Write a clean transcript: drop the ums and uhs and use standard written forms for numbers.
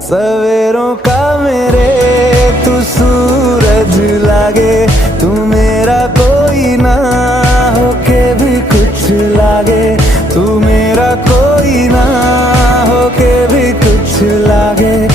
सवेरों का मेरे तू सूरज लागे, तू मेरा कोई ना होके भी कुछ लागे, तू मेरा कोई ना होके भी कुछ लागे।